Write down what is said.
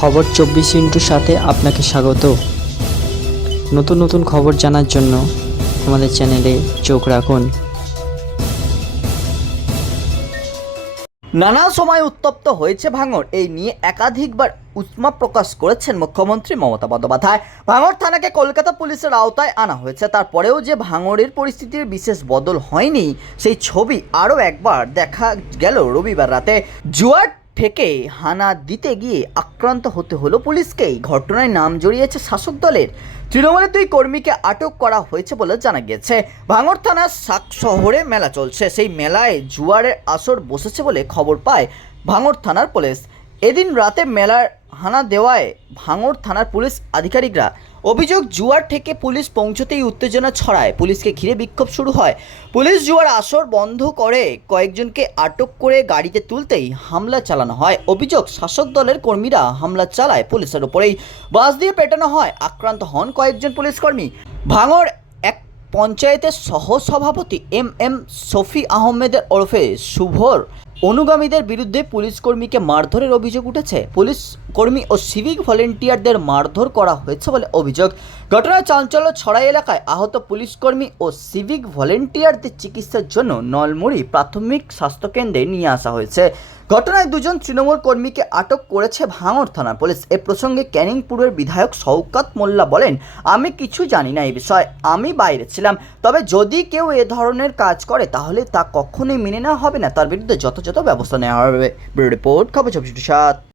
খবর চব্বিশ ইন্টুর সাথে আপনাকে স্বাগত। নতুন নতুন খবর জানার জন্য আমাদের চ্যানেলে চোখ রাখুন। নানা সময় উত্তপ্ত হয়েছে ভাঙর এই নিয়ে একাধিকবার উষ্মা প্রকাশ করেছেন মুখ্যমন্ত্রী মমতা বন্দ্যোপাধ্যায়। ভাঙর থানাকে কলকাতা পুলিশের আওতায় আনা হয়েছে। তারপরেও যে ভাঙরের পরিস্থিতির বিশেষ বদল হয়নি, সেই ছবি আরও একবার দেখা গেল রবিবার রাতে। জুয়ার থেকে হানা দিতে গিয়ে আক্রান্ত হতে হলো পুলিশকেই। ঘটনায় নাম জড়িয়েছে শাসক দলের। তৃণমূলের দুই কর্মীকে আটক করা হয়েছে বলে জানা গিয়েছে। ভাঙর থানার শাক শহরে মেলা চলছে। সেই মেলায় জুয়ারের আসর বসেছে বলে খবর পায় ভাঙর থানার পুলিশ। এদিন রাতে মেলার হানা দেওয়ায় ভাঙড় থানার পুলিশ আধিকারিকরা অভিযোগ জুয়ার থেকে পুলিশ পৌঁছতেই উত্তেজনা ছড়ায়। পুলিশকে ঘিরে বিক্ষোভ শুরু হয়। পুলিশ জুয়ার আসর বন্ধ করে কয়েকজনকে আটক করে গাড়িতে তুলতেই হামলা চালানো হয়। অভিযোগ, শাসক দলের কর্মীরা হামলা চালায় পুলিশের উপরেই বাস দিয়ে পেটানো হয়। আক্রান্ত হন কয়েকজন পুলিশকর্মী। ভাঙড় এক পঞ্চায়েতের সহ সভাপতি এম এম শফি আহমেদের ওরফে শুভর অনুগামীদের বিরুদ্ধে পুলিশ কর্মীকে মারধরের অভিযোগ উঠেছে। পুলিশ কর্মী ও সিভিক ভলেন্টিয়ারদের মারধর করা হয়েছে বলে অভিযোগ। ঘটনায় চাঞ্চল্য ছড়াই এলাকায় আহত পুলিশ কর্মী ও সিভিক ভলেন্টিয়ারদের চিকিৎসার জন্য নলমুড়ি প্রাথমিক স্বাস্থ্যকেন্দ্রে নিয়ে আসা হয়েছে। ঘটনায় দুজন তৃণমূল কর্মীকে আটক করেছে ভাঙড় থানা পুলিশ। এ প্রসঙ্গে ক্যানিংপুরের বিধায়ক শওকাত মোল্লা বলেন, আমি কিছু জানি না এই বিষয়ে। আমি বাইরে ছিলাম। তবে যদি কেউ এ ধরনের কাজ করে, তাহলে তা কখনোই মেনে নেওয়া হবে না। তার বিরুদ্ধে যথাযথ ব্যবস্থা নেওয়া হবে। রিপোর্ট, খবর চব্বিশ সাত।